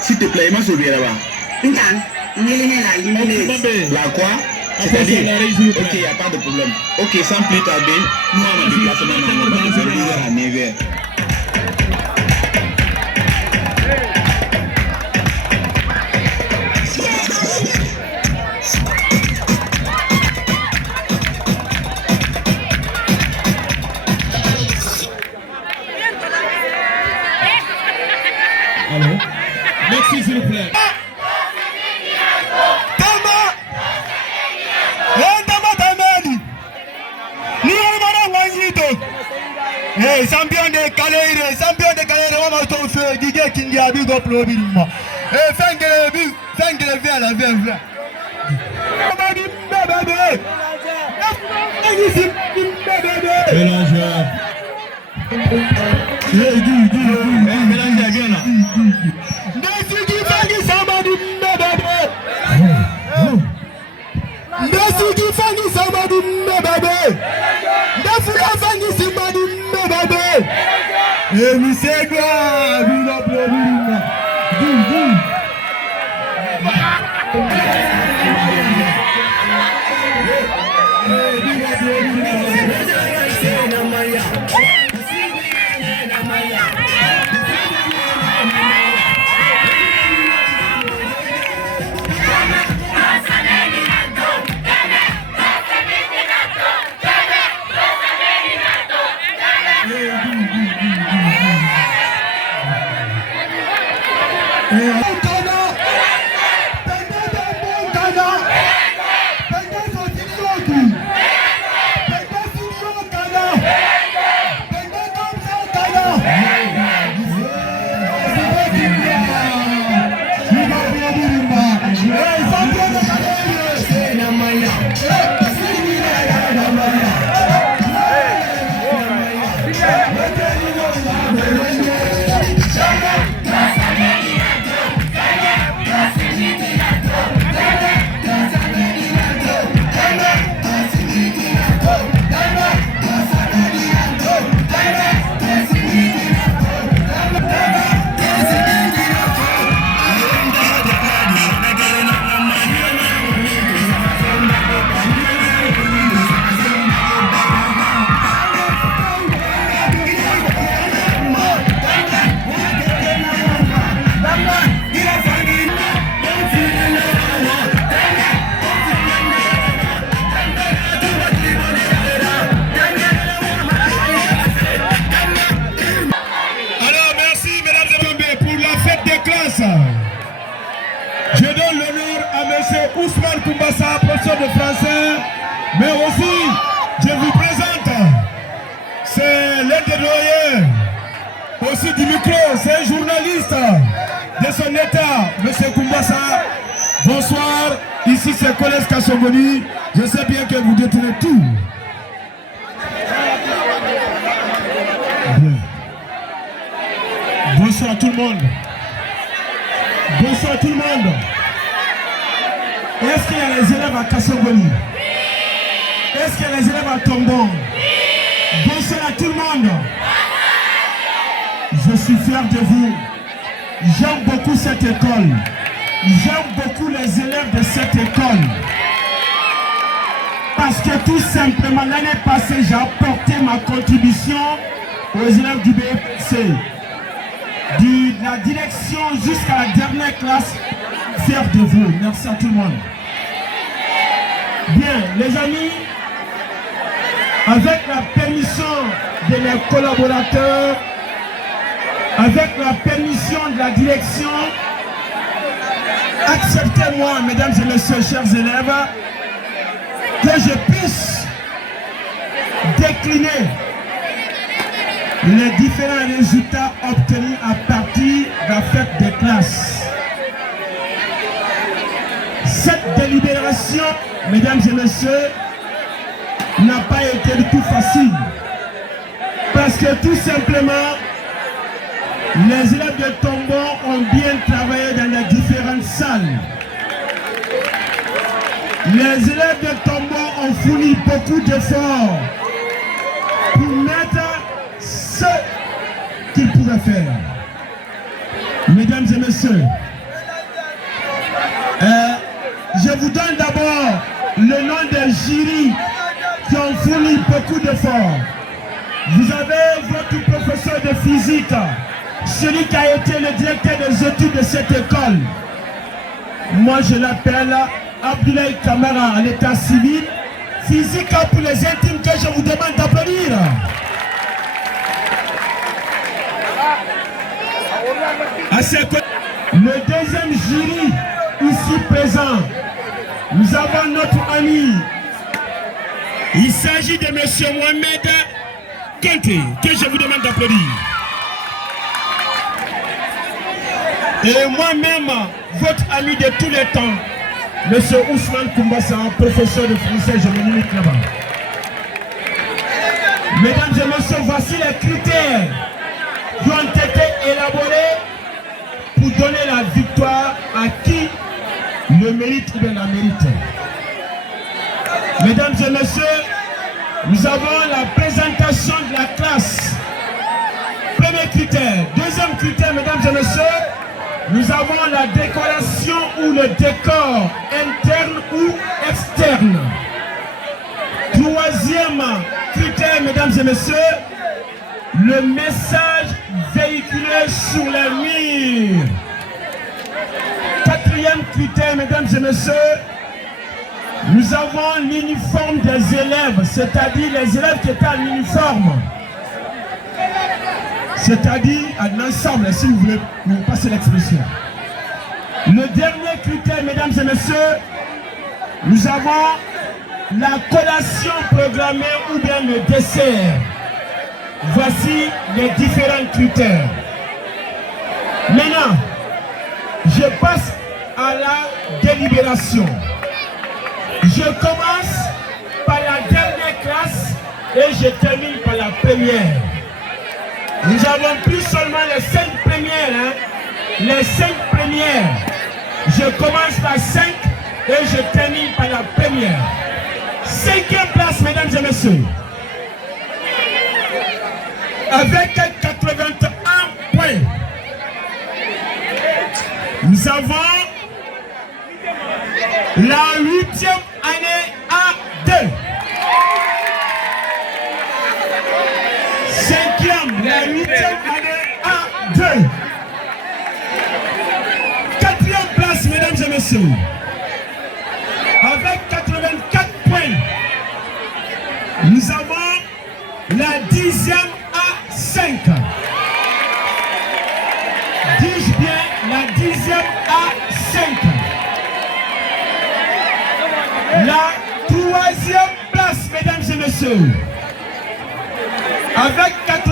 S'il te plaît, il m'a sauvé là-bas. La quoi? C'est-à-dire, ok, il n'y a pas de problème. Ok, sans plus tarder, nous avons un déplacement dans le service à Nevers. Allô? Merci s'il vous plaît. Champion de Calais, on va tout faire, Didier Kingi a big up le bimba. Et Fengele vient la vient. Mélangeur. Mélangeur, viens là. Et nous c'est quoi? Nous l'applaudissons. l'un des doyens, aussi du micro, c'est un journaliste de son état, M. Koumbassa. Bonsoir, ici c'est Collège Kassongoni. Je sais bien que vous détenez tout. Bien. Bonsoir tout le monde. Bonsoir tout le monde. Est-ce qu'il y a les élèves à Kassongoni? Est-ce qu'il y a les élèves à Tombong? Bonsoir à tout le monde. Je suis fier de vous. J'aime beaucoup cette école. J'aime beaucoup les élèves de cette école. Parce que tout simplement, l'année passée, j'ai apporté ma contribution aux élèves du BFC. De la direction jusqu'à la dernière classe, fier de vous. Merci à tout le monde. Bien, les amis, avec la permission de mes collaborateurs, avec la permission de la direction, acceptez-moi, mesdames et messieurs, chers élèves, que je puisse décliner les différents résultats obtenus à partir de la fête des classes. Cette délibération, mesdames et messieurs, n'a pas été du tout facile. Parce que tout simplement, les élèves de Tombong ont bien travaillé dans les différentes salles. Les élèves de Tombong ont fourni beaucoup d'efforts pour mettre ce qu'ils pouvaient faire. Mesdames et messieurs, je vous donne d'abord le nom des jurys qui ont fourni beaucoup d'efforts. Vous avez votre professeur de physique, celui qui a été le directeur des études de cette école. Moi je l'appelle Abdoulaye Kamara à l'état civil. Physique pour les intimes que je vous demande d'applaudir. Le deuxième jury ici présent, nous avons notre ami. Il s'agit de M. Mohamed Kanté, que je vous demande d'applaudir. Et moi-même, votre ami de tous les temps, M. Ousmane Koumbassa, professeur de français, je me limite là-bas. Mesdames et messieurs, voici les critères qui ont été élaborés pour donner la victoire à qui le mérite ou bien la mérite. Mesdames et messieurs, nous avons la présentation de la classe. Premier critère. Deuxième critère, mesdames et messieurs, nous avons la décoration ou le décor interne ou externe. Troisième critère, mesdames et messieurs, le message véhiculé sur les murs. Quatrième critère, mesdames et messieurs, nous avons l'uniforme des élèves, c'est-à-dire les élèves qui étaient en uniforme. C'est-à-dire un ensemble, si vous voulez vous passer l'expression. Le dernier critère, mesdames et messieurs, nous avons la collation programmée ou bien le dessert. Voici les différents critères. Maintenant, je passe à la délibération. Je commence par la dernière classe et je termine par la première. Nous avons plus seulement les 5 premières. Hein? Les 5 premières. Je commence par 5 et je termine par la première. 5e place, mesdames et messieurs. Avec 81 points. Nous avons la 8e année A2. 5e, la 8e année A2. 4e place, mesdames et messieurs. Avec 84 points. Nous avons la 10e A5. Dis-je bien la 10e A5. La 3e place, mesdames et messieurs. Avec 84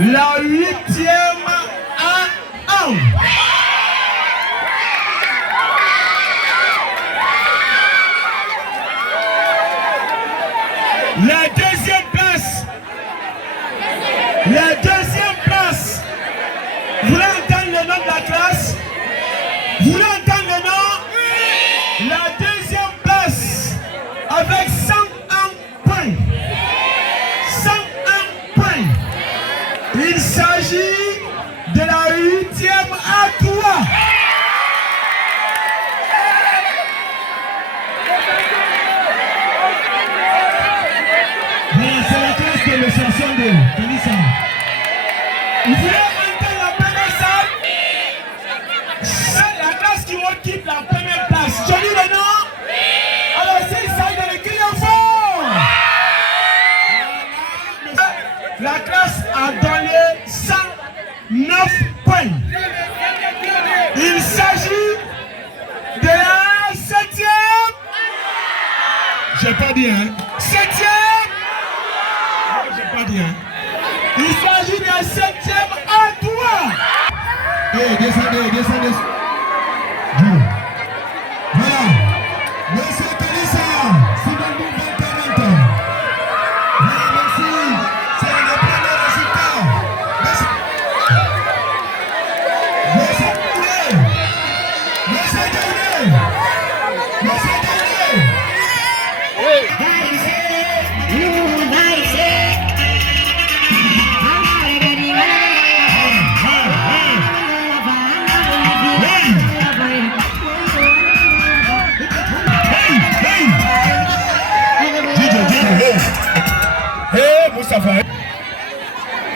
La 8e A1. La 2e place. La 2e place. Vous voulez entendre le nom de la classe? Vous voulez entendre le nom? La 2e place avec 101 points. 101 points. Il s'agit de la 8e A3. Voilà, c'est la classe de le chanson de Kanissa. Vous voulez entendre la première salle? C'est la classe qui occupe la première place. Je dis le nom? Alors c'est ça, il le crier fort. La classe a donné 109 points. Il s'agit de la 7e. J'ai pas dit, hein? 7e. J'ai pas dit, hein? Il s'agit de la 7e A3. Descendez. Voilà. Monsieur Kanissa, c'est dans le 2040. Voilà, merci. C'est le premier résultat. Merci.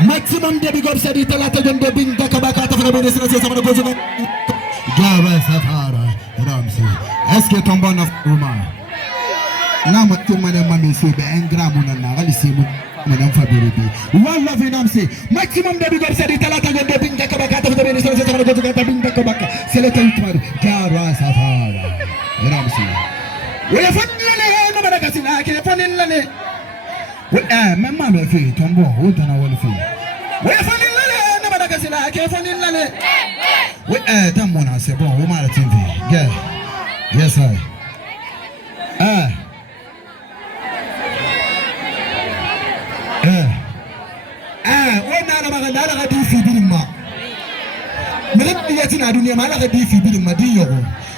Maximum de big ups à l'Italata de Bing Dakabaka de la ministre de Sama de Bozuma. Gaba Safara, Ramsey. Est-ce que ton bon of Roma? Lama Tumana Mami Sube and Gramuna, Alissimu, Madame Fabribi. One love in Ramsey. Maximum de big ups à l'Italata de Bing Dakabaka de la ministre de Sama de Bing Dakabaka. C'est le territoire. Gaba Safara, Ramsey. We have fun in the Madagasina, I can't find in Lane. Même mal le fait, tombeau, où t'en as le fait? Oui, il faut l'île, ne m'adapte pas là, qu'il faut l'île. Oui, t'as mon âge, c'est bon, où m'a la TV? Yeah, yes, I. Oui, n'a pas la radio fibrima. Mais il y a une adunia, ma la radio fibrima, dis-yo.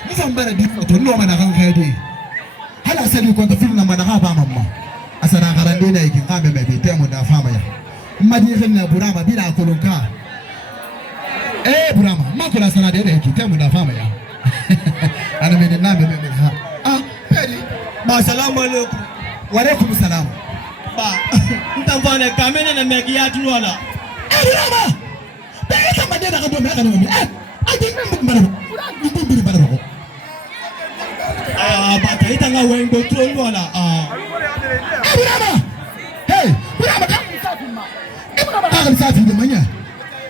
Nous sommes pas la difficulté, nous on a rencontré. Alors, c'est du compte film, n'a pas maman. Asana karande na ikinga meme temo na fama ya madire na burama bila kolonka burama makula sana de temo na fama ya ana mene na meme pedi ba salamu alaikum wa alaikum salam ba ntamfane kamene na megi ya tuwala burama be kama de na ndo me kana meme ajin mbara mbiri mbara ko ba taita nga wengo trongo wala Burama! Hey! Burama! Burama! Safi de manya.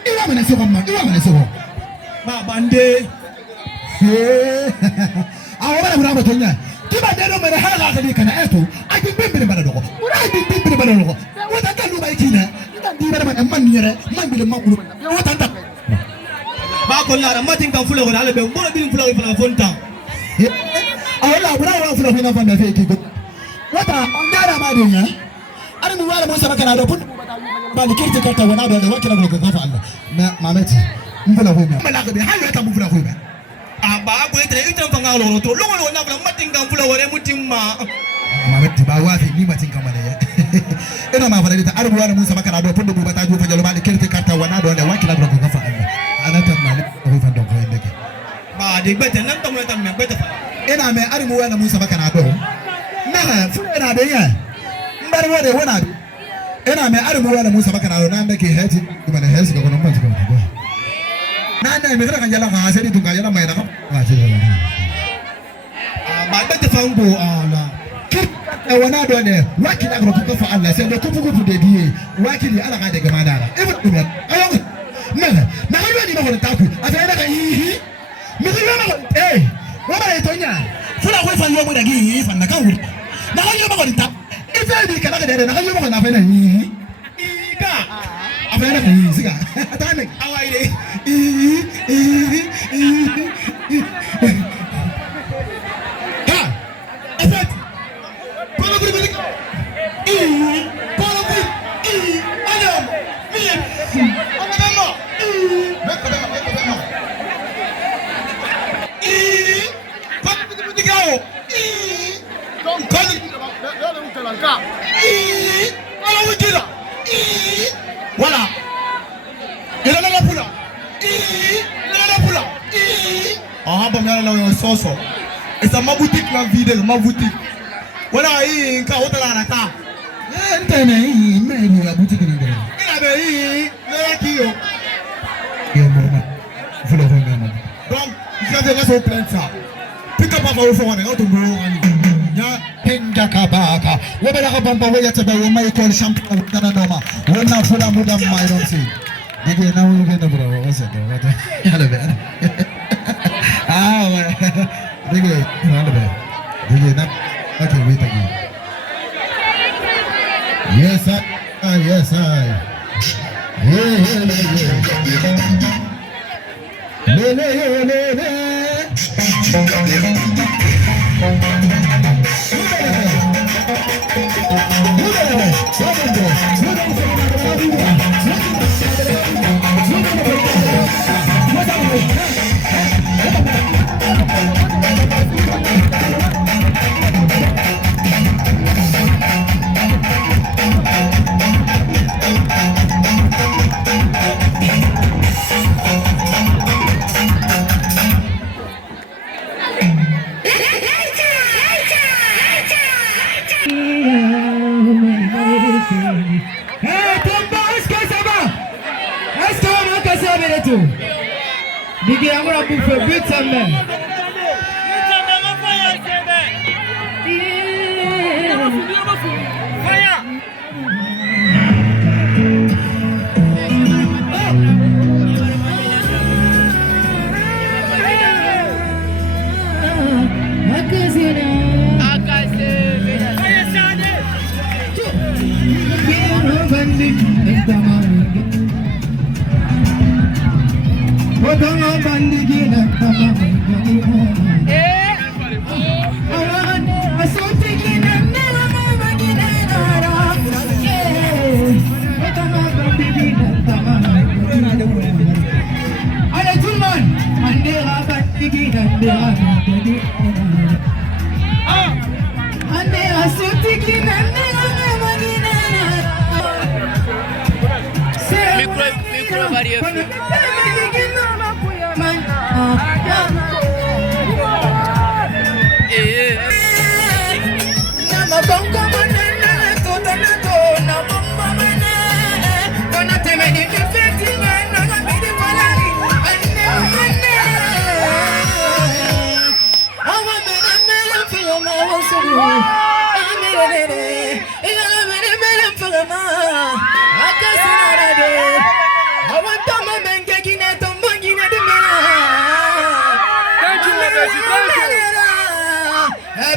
Burama na sebo man. Burama na sebo. Ba bande. Awara Burama tonya. Tiba de no mere hala ka di kana eto. Ajin bimbiri bana doko. Burama ajin bimbiri bana doko. Wata kalu ba ikina. Di Burama man yere. Man bi le makulu. Wata ta. Ba ko lara matin kan fulo ko ala be mo bi fulo ko fonta. Awala Burama fulo ko na fanda fe ki ko. Wata ndara madunya ari mu wala musa makana do pun bali kirti kata wana do wakila go gafa Allah mameti mbula ho mala ko be hayo ta mbula ho be aba ko etre ita fanga lo to lo lo na matinga mbula wore mutimma mameti ba wafi ni matinga male ina ma fara ta ari mu wala musa makana do pun do bata jo fajalo bali kirti kata wana do wakila go gafa Allah anata mali ho fa do ko ndeke ba de bete nan to mo ta me bete ina me ari mu wala musa makana do ina da yan mbari wode wona ina mai armu wala musa makana na ndake heti kuma da hesi ga gonon banci ko na da me kada kan yala ha sai tun ga yala mai da ka ba ce ba da fango ala kir wana do ne wakili agro ko fa Allah sai da kufu da biye wakili ala ga daga madara ibu kuma ayo na ga yoni ma ko ta ku a sai da ka yi mi ko ma ko wa ba to nya fula ko fa yo mo da gi fa na kan wuri na ga yo ma ko ta ife di kana ga da na ga yo ma ko na fa na yi ga affaire de Ziga. Attendez. How are you? Ah, en fait, pour le bruit, voilà. Il a la poula. Ah, bon, là, on s'en sort. Et ça ma boutique la vide, ma boutique. Voilà, il y a un cas la ta. Mais la boutique est là. Il a qui yo. Donc, je vais faire plein ça. Pick up our phone and auto go. Pinga kabaka. Wabela kabamba waya taba wama ikol champion kana noma. Wana fula muda mai don't see. Digi na wo gena bro. What's it? What? Yalla be. Ah, digi, yalla be. Digi na. Okay, wait again. Yes, I. Yes, I. Digi amura buffet but amen.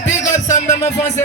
Big up some of my friends,